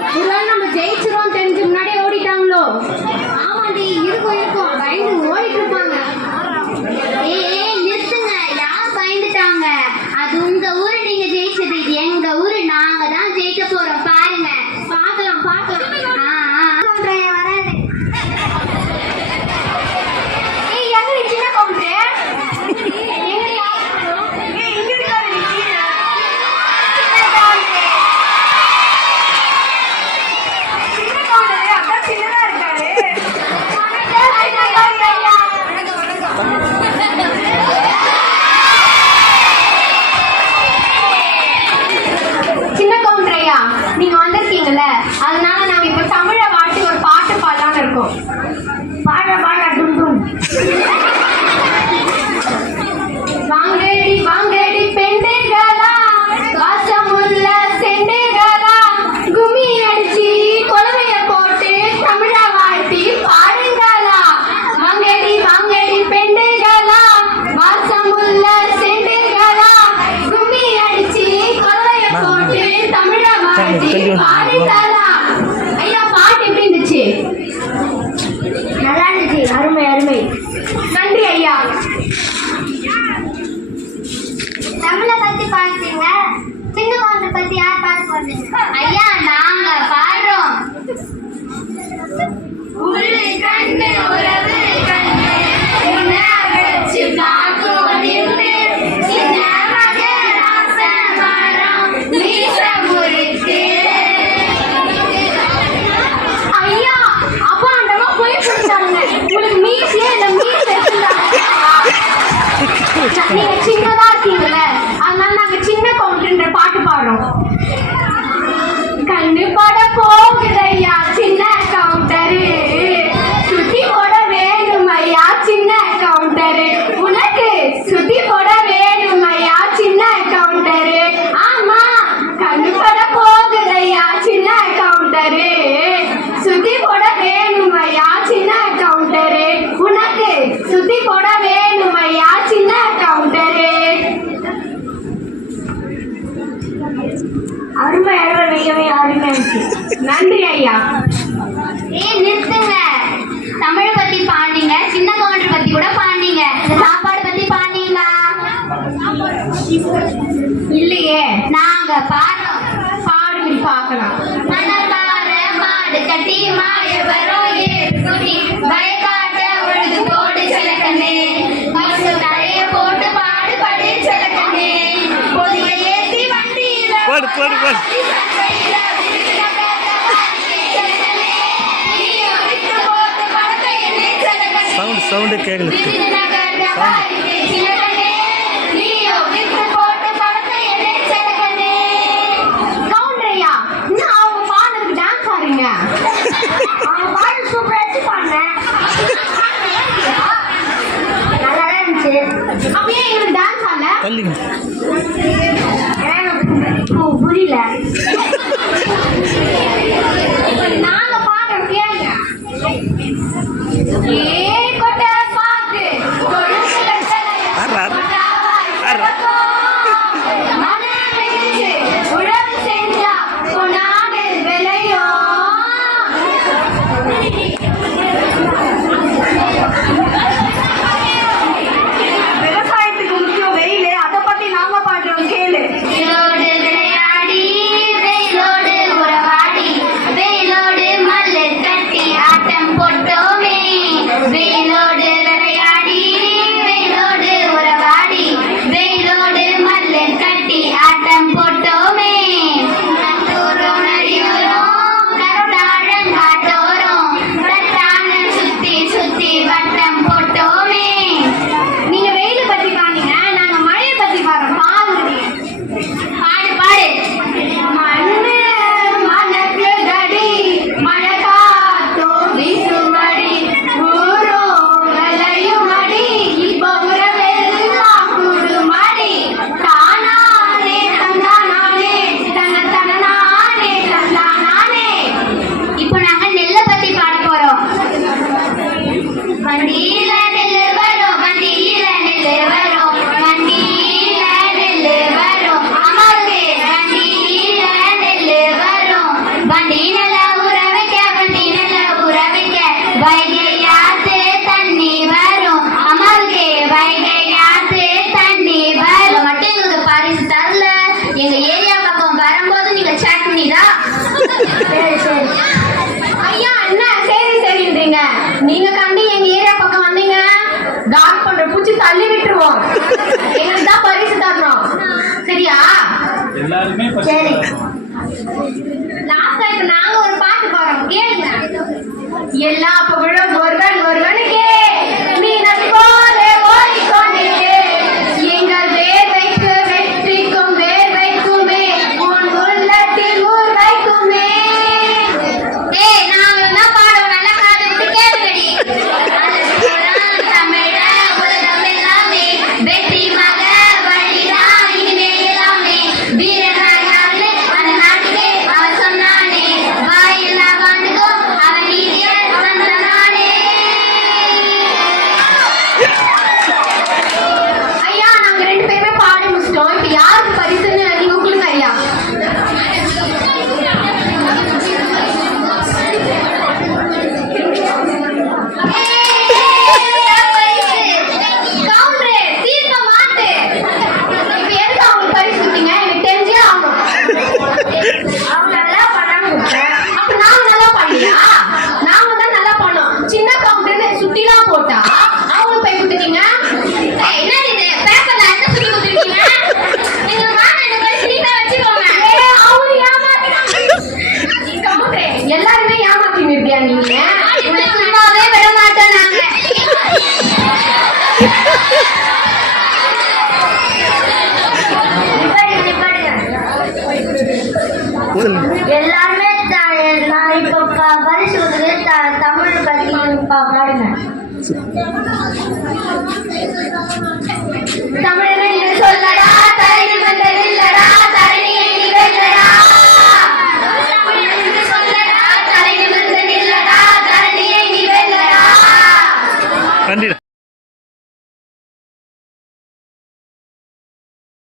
இதெல்லாம் நம்ம ஜெயிச்சிரும் தெரிஞ்சு முன்னாடியே ஓடிட்டாங்களோ? ஆமாண்டி இருக்கும் இருக்கும். பயந்து ஓடிட்டு இருப்பாங்க. 你跟着你哥。அந்த பாடம் பாடுபடி பார்க்கலாம். பணக்கார மாடு கட்டி மாடு வரும். ஏறு எல்லாருமே சரி. லாஸ்டா இப்ப நாங்க ஒரு பாட்டு பாடுறோம். கேளுங்க. எல்லா புகழும் எல்லாருமே நான் இப்போ பரிசு தமிழ் பற்றி பாடுங்க.